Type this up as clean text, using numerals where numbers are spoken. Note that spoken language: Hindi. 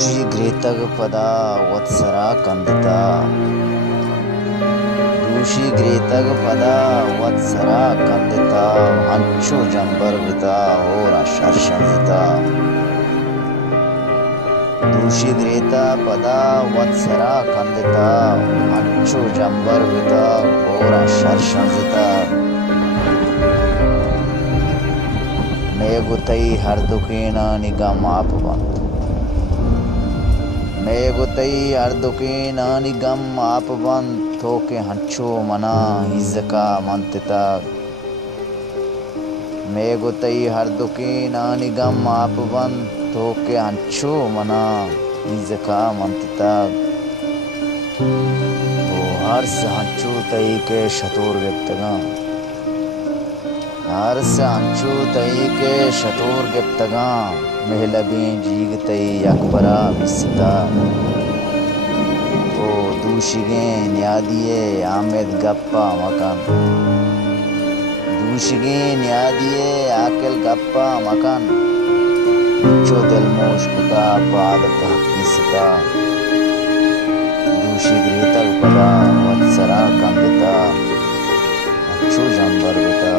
ಶೀಘ್ರೇತಗ ಪದ ವತ್ಸರ ಕಂದಿತ ಶೀಘ್ರೇತಗ ಪದ ವತ್ಸರ ಕಂದಿತ ಹಂಚು ಜಂಬರ್ವಿತ ಹೋರ ಶರ್ಷಂಜಿತ ಶೀಘ್ರೇತ ಪದ ವತ್ಸರ ಕಂದಿತ ಹಂಚು ಜಂಬರ್ವಿತ ಹೋರ ಶರ್ಷಂಜಿತ ಮೇಗುತೈ ಹರ್ದುಕೇನ ನಿಗಮ ಆಪವಂತ ಮೇಗುತೈ ಹರ್ದುಕೇನ ನಿಗಮ ಆಪವಂತ ಥೋಕೆ ಹಂಚೋ ಮನ ಹಿಜ್ಜಕ ಮಂತಿತ ಮೇಗುತೈ ಹರ್ದುಕೇನ ನಿಗಮ ಆಪವಂತ ಥೋಕೆ ಹಂಚೋ ಮನ ಹಿಜ್ಜಕ ಮಂತಿತ तो हर्ष हंचू तई के शतूर गिप्तगा हर्ष हंचू तई के शतूर गिप्तगा मेहलबी जीग तई अकबरा बिस्ता ओ दूशिगे न्यादिये आमेद गप्पा मकान दूशिगे न्यादिये आकल गप्पा मकान चो दिल मोश कुता पादत हकीसता दूशिग्रीता पदा वत्सरा कंदिता अच्छू जंबर बिता